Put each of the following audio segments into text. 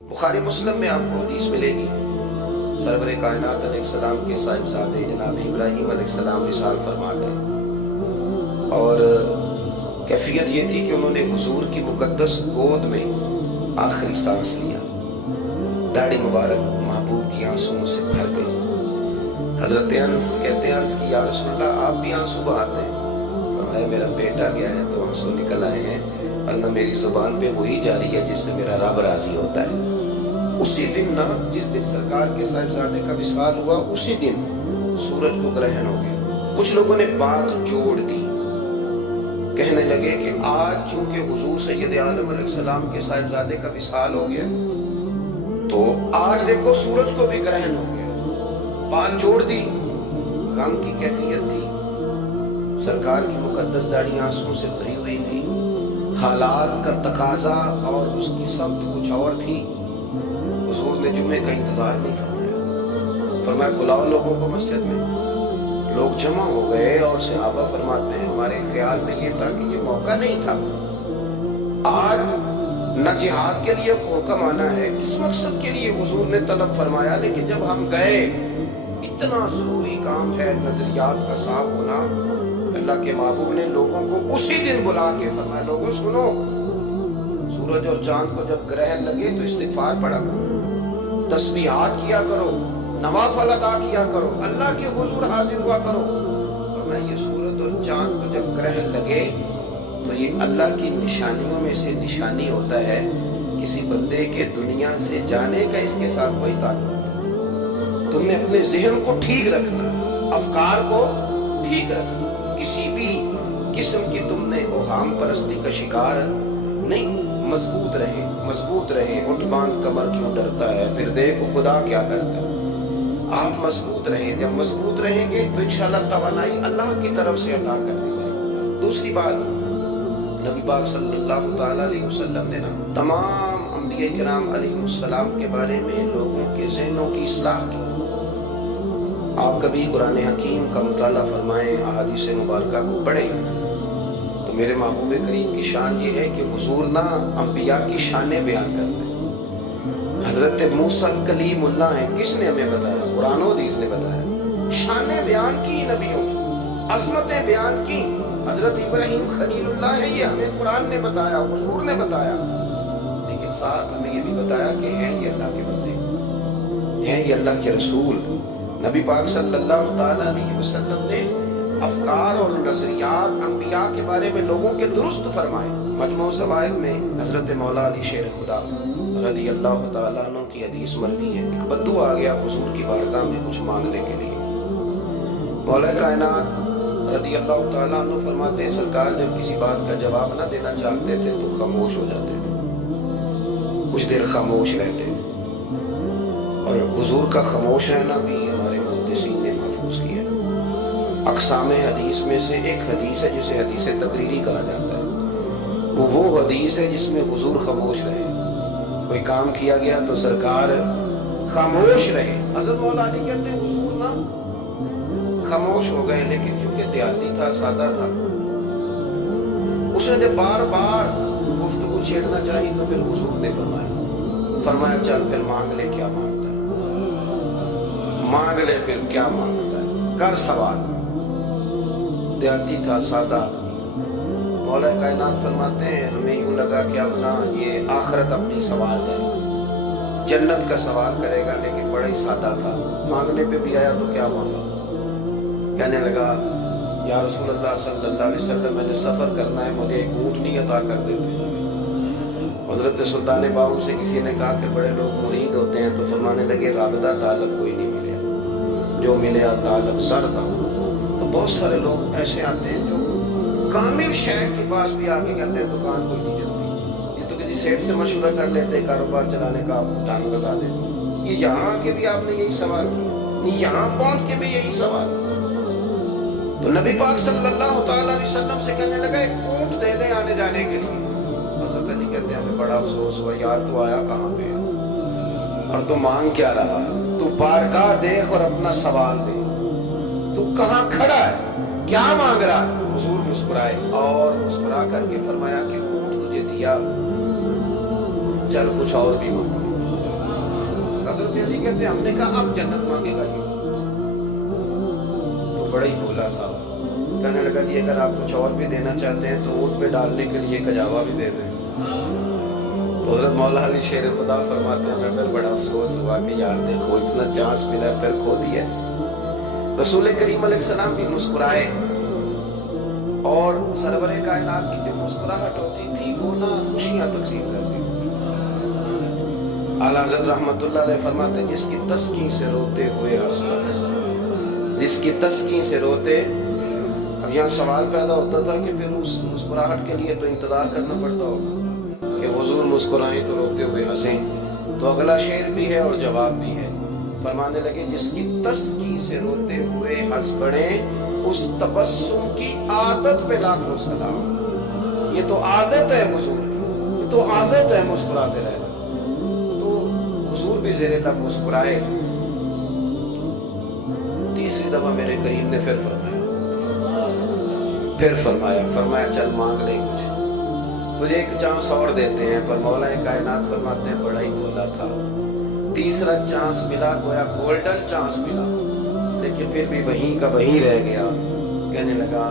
بخاری مسلم میں آپ کو حدیث ملے گی، سرور کائنات علیہ السلام کے صاحبزادے جناب ابراہیم علیہ السلام وصال فرما گئے، اور کیفیت یہ تھی کہ انہوں نے حضور کی مقدس گود میں آخری سانس لیا، داڑھی مبارک محبوب کی آنسوؤں سے بھر گئی۔ حضرت انس کہتے ہیں عرض کی یا رسول اللہ آپ بھی آنسو بہاتے ہیں؟ فرمایا میرا بیٹا گیا ہے تو آنسو نکل آئے ہیں، ورنہ میری زبان پہ وہی جاری ہے جس سے میرا رب راضی ہوتا ہے۔ اسی دن نہ جس دن سرکار کے صاحبزادے کا وصال ہوا اسی دن سورج کو گرہن ہو گیا۔ کچھ لوگوں نے بات جوڑ دی، کہنے لگے کہ آج چونکہ حضور سید عالم علیہ السلام کے صاحبزادے کا وصال ہو گیا تو آج دیکھو سورج کو بھی گرہن ہو گیا۔ بات جوڑ دی، غم کی کیفیت تھی، سرکار کی مقدس داڑھی آنسوں سے بھری ہوئی تھی، حالات کا تقاضا اور اس کی سمت کچھ اور تھی۔ حضور نے جمعے کا انتظار نہیں فرمایا، فرمایا بلاؤ لوگوں کو مسجد میں۔ لوگ جمع ہو گئے اور صحابہ فرماتے ہیں ہمارے خیال میں یہ تھا کہ یہ موقع نہیں تھا، آج نہ جہاد کے لیے حکم آنا ہے، کس مقصد کے لیے حضور نے طلب فرمایا، لیکن جب ہم گئے اتنا ضروری کام ہے نظریات کا صاف ہونا۔ اللہ کے محبوب نے لوگوں کو اسی دن بلا کے فرمایا لوگوں سنو، سورج اور چاند کو جب گرہن لگے تو استغفار پڑھا کرو، تسبیحات کیا کرو، نوافل ادا کیا کرو، اللہ کے حضور حاضر ہوا کرو۔ فرمایا یہ سورج اور چاند کو جب گرہن لگے تو یہ اللہ کی نشانیوں میں سے نشانی ہوتا ہے، کسی بندے کے دنیا سے جانے کا اس کے ساتھ کوئی تعلق نہیں۔ تم نے اپنے ذہن کو ٹھیک رکھنا، افکار کو ٹھیک رکھنا، کسی بھی قسم کی تم نے اوہام پرستی کا شکار نہیں، مضبوط رہیں، اٹھ باندھ کمر کیوں ڈرتا ہے، پھر دیکھ خدا کیا کرتا ہے۔ آپ مضبوط رہیں، جب مضبوط رہیں گے تو انشاءاللہ توانائی اللہ کی طرف سے عطا کر دی جائے گی۔ دوسری بات، نبی پاک صلی اللہ تعالیٰ علیہ وسلم نے تمام انبیاء کرام علیہ السلام کے بارے میں لوگوں کے ذہنوں کی اصلاح کی۔ آپ کبھی قرآن حکیم کا مطالعہ فرمائیں، احادیث مبارکہ کو پڑھیں تو میرے محبوب کریم کی شان یہ ہے کہ حضور نہ انبیاء کی شانیں بیان کرتے ہیں۔ حضرت موسیٰ کلیم اللہ ہیں، کس نے ہمیں بتایا؟ قرآن و حدیث نے بتایا۔ شانیں بیان کی نبیوں کی، عظمتیں بیان کی۔ حضرت ابراہیم خلیل اللہ ہیں، یہ ہمیں قرآن نے بتایا، حضور نے بتایا، لیکن ساتھ ہمیں یہ بھی بتایا کہ ہیں یہ اللہ کے بندے، ہیں یہ اللہ کے رسول۔ نبی پاک صلی اللہ تعالیٰ علیہ وسلم نے افکار اور نظریات انبیاء کے بارے میں لوگوں کے درست فرمائے۔ مجموع زوائد میں حضرت مولا علی شیر خدا رضی اللہ تعالیٰ عنہ کی حدیث مروی ہے، ایک بدو آ گیا حضور کی بارگاہ میں کچھ مانگنے کے لیے۔ مولا کائنات رضی اللہ تعالیٰ عنہ فرماتے ہیں سرکار جب کسی بات کا جواب نہ دینا چاہتے تھے تو خاموش ہو جاتے تھے، کچھ دیر خاموش رہتے تھے، اور حضور کا خاموش رہنا بھی ہمارے محدثین نے محفوظ کیا۔ اقسام حدیث میں سے ایک حدیث ہے جسے حدیث تقریری کہا جاتا ہے، وہ حدیث ہے جس میں حضور خاموش رہے، کوئی کام کیا گیا تو سرکار خاموش رہے۔ حضرت مولا علی کہتے ہیں حضور نہ خاموش ہو گئے، لیکن چونکہ دیہاتی تھا، سادہ تھا، اس نے جب بار بار گفتگو چھیڑنا چاہی تو پھر حضور نے فرمایا چل پھر مانگ لے کیا مانگتا ہے، مانگ لے پھر کیا مانگتا ہے، کر سوال۔ دیہاتی تھا، سادہ آدمی تھا۔ مولا کائنات فرماتے ہیں ہمیں یوں لگا کہ اب نہ یہ آخرت اپنی سوال کرے گا، جنت کا سوال کرے گا، لیکن بڑا ہی سادہ تھا۔ مانگنے پہ بھی آیا تو کیا مانگا، کہنے لگا یا رسول اللہ صلی اللہ علیہ وسلم میں نے سفر کرنا ہے، مجھے ایک اونٹنی عطا کر دیتے۔ حضرت سلطان باہو سے کسی نے کہا کہ بڑے لوگ مرید ہوتے ہیں تو فرمانے لگے رابطہ طالب کوئی نہیں ملے، جو ملے طالب زردہ۔ تو بہت سارے لوگ ایسے آتے ہیں جو کامل شہر کے پاس بھی آ کے کہتے ہیں دکان کوئی نہیں چلتی، یہ تو کسی سیٹ سے مشورہ کر لیتے کاروبار چلانے کا، آپ کو ٹائم بتا دیتے۔ یہ یہاں آ کے بھی آپ نے یہی سوال کیا، یہاں پہنچ کے بھی یہی سوال۔ تو نبی پاک صلی اللہ تعالیٰ علیہ وسلم سے کہنے لگا ایک اونٹ دے دیں آنے جانے کے لیے۔ حضرت علی کہتے ہیں ہمیں بڑا افسوس ہوا یار، تو آیا کہاں پہ اور تو مانگ کیا رہا ہے؟ تو بارگاہ دیکھ اور اپنا سوال دے، تو کہاں کھڑا ہے، کیا مانگ رہا ہے؟ حضور مسکرائے اور مسکرا کر کے فرمایا کہ اونٹ تجھے دیا، چل کچھ اور بھی مانگ۔ حضرت علی کہتے ہیں ہم نے کہا اب جنت مانگے گا یہ؟ تو بڑا ہی بولا تھا، کہنے لگا کہ اگر آپ کچھ اور بھی دینا چاہتے ہیں تو اونٹ پہ ڈالنے کے لیے کجاوا بھی دے دیں۔ تو حضرت مولا علی شیر خدا فرماتے ہیں میں پھر بڑا افسوس ہوا کہ یار دیکھو اتنا چانس ملا پھر کھو دیا۔ رسول کریم علیہ السلام بھی مسکرائے، اور سرور کائنات کی جو مسکراہٹ ہوتی تھی وہ نہ خوشیاں تقسیم کرتی تھی۔ اعلیٰ حضرت رحمت اللہ علیہ فرماتے ہیں جس کی تسکین سے روتے ہوئے ہنسنا، جس کی تسکین سے روتے۔ اب یہاں سوال پیدا ہوتا تھا کہ پھر اس مسکراہٹ کے لیے تو انتظار کرنا پڑتا ہوگا کہ حضور مسکرائیں تو روتے ہوئے ہنسیں، تو اگلا شعر بھی ہے اور جواب بھی ہے۔ فرمانے لگے جس کی تسکین سے روتے ہوئے ہنس پڑے اس تبسم کی عادت پہ لاکھوں سلام۔ یہ تو عادت ہے حضور کی، یہ تو عادت ہے مسکراتے رہنا۔ تو حضور بھی زیر لب مسکرائے۔ تیسری دفعہ میرے کریم نے پھر فرمایا چل مانگ لے کچھ، تجھے ایک چانس اور دیتے ہیں۔ پر مولا کائنات فرماتے ہیں بڑا ہی بولا تھا، تیسرا چانس ملا، گویا گولڈن چانس ملا، لیکن پھر بھی وہیں کا وہیں رہ گیا۔ کہنے لگا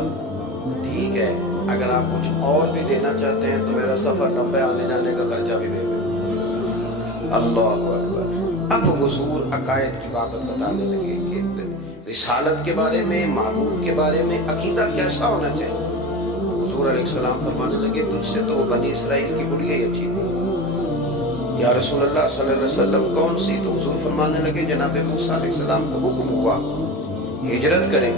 ٹھیک ہے اگر آپ کچھ اور بھی دینا چاہتے ہیں تو میرا سفر لمبا، آنے جانے کا خرچہ بھی دے دیں۔ اللہ اکبر۔ اب حضور عقائد کی بات بتانے لگے کہ رسالت کے بارے میں، معبود کے بارے میں عقیدہ کیسا ہونا چاہیے۔ حضور علیہ السلام فرمانے لگے تجھ سے تو بنی اسرائیل کی گڑیا ہی اچھی تھی۔ یا رسول اللہ صلی اللہ علیہ وسلم کون سی؟ تو حضور فرمانے لگے جناب موسیٰ علیہ السلام کو حکم ہوا ہجرت کریں،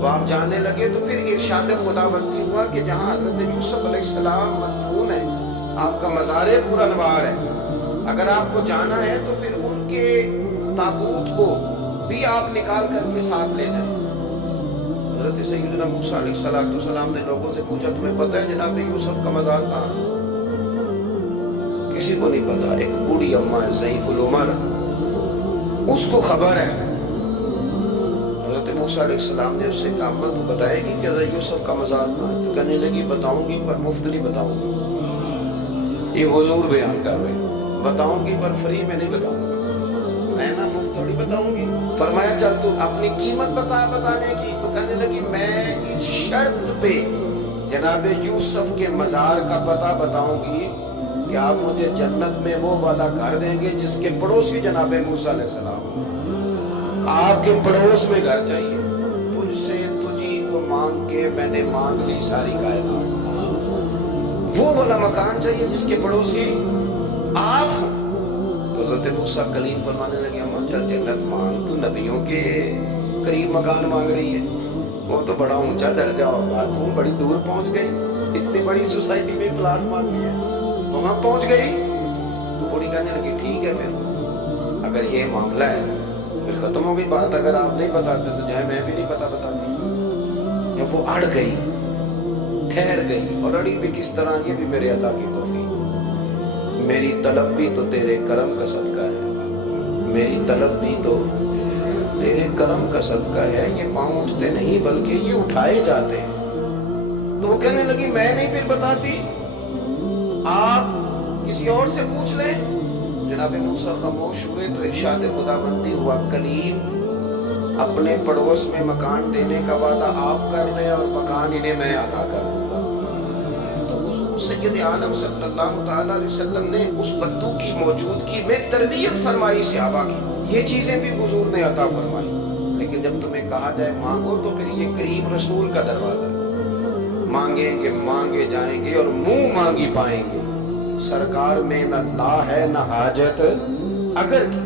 تو آپ جانے لگے، تو پھر ارشاد خداوندی ہوا کہ جہاں حضرت یوسف علیہ السلام مدفون ہے، آپ کا مزار پورا نوار ہے، اگر آپ کو جانا ہے تو پھر ان کے تابوت کو بھی آپ نکال کر کے ساتھ لے جائیں۔ حضرت سیدنا موسیٰ علیہ السلام نے لوگوں سے پوچھا تمہیں پتہ ہے جناب یوسف کا مزار کہاں؟ کسی کو نہیں پتا، ایک بوڑھی اماں ہے ضعیف العمر، اس کو خبر ہے۔ حضرت موسیٰ علیہ السلام نے اس سے کہا اماں تو بتائے گی کہ حضرت یوسف کا مزار کہاں ہے؟ تو کہنے لگی بتاؤں گی پر مفت نہیں بتاؤں گی۔ یہ حضور بیان کر رہے، بتاؤں گی پر فری میں نہیں بتاؤں گی، میں نہ مفت تھوڑی بتاؤں گی۔ فرمایا چل تو اپنی قیمت بتا بتانے کی، تو کہنے لگی میں اس شرط پہ جناب یوسف کے مزار کا پتہ بتاؤں گی کہ آپ مجھے جنت میں وہ والا گھر دیں گے جس کے پڑوسی جناب موسیٰ علیہ السلام، آپ کے پڑوس میں گھر چاہیے، تجھ سے تجھی کو مانگ کے میں نے مانگ لی ساری کائنات، وہ والا مکان چاہیے جس کے پڑوسی آپ ہوں۔ تو حضرت موسیٰ کلیم فرمانے لگے اماں چل جنت مانگ، تو نبیوں کے قریب مکان مانگ رہی ہے، وہ تو بڑا اونچا درجہ ہوگا، تم بڑی دور پہنچ گئی، اتنی بڑی سوسائٹی میں پلاٹ مانگ لیا، وہاں پہنچ گئی۔ تو بوڑھی کہنے لگی ٹھیک ہے پھر اگر یہ معاملہ ہے تو پھر ختم ہو گئی بات، اگر آپ نہیں بتاتے تو جائے میں بھی نہیں پتا بتاتی۔ یا وہ اڑ گئی، ٹھہر گئی، اور اڑی بھی کس طرح، یہ بھی میرے اللہ کی توفیق، میری طلب بھی تو تیرے کرم کا صدقہ ہے، میری طلب بھی تو تیرے کرم کا صدقہ ہے، یہ پاؤں اٹھتے نہیں بلکہ یہ اٹھائے جاتے ہیں۔ تو وہ کہنے لگی میں نہیں پھر بتاتی، آپ کسی اور سے پوچھ لیں۔ جناب موسیٰ خاموش ہوئے تو ارشاد خداوندی ہوا کلیم اپنے پڑوس میں مکان دینے کا وعدہ آپ کر لیں اور مکان انہیں میں عطا کر دوں گا۔ تو حضور سید عالم صلی اللہ تعالیٰ علیہ وسلم نے اس بدو کی موجودگی میں تربیت فرمائی صحابہ کی، یہ چیزیں بھی حضور نے عطا فرمائی۔ لیکن جب تمہیں کہا جائے مانگو تو پھر یہ کریم رسول کا دروازہ، مانگیں گے مانگے جائیں گے اور منہ مانگی پائیں گے۔ سرکار میں نہ لا ہے نہ حاجت اگر کی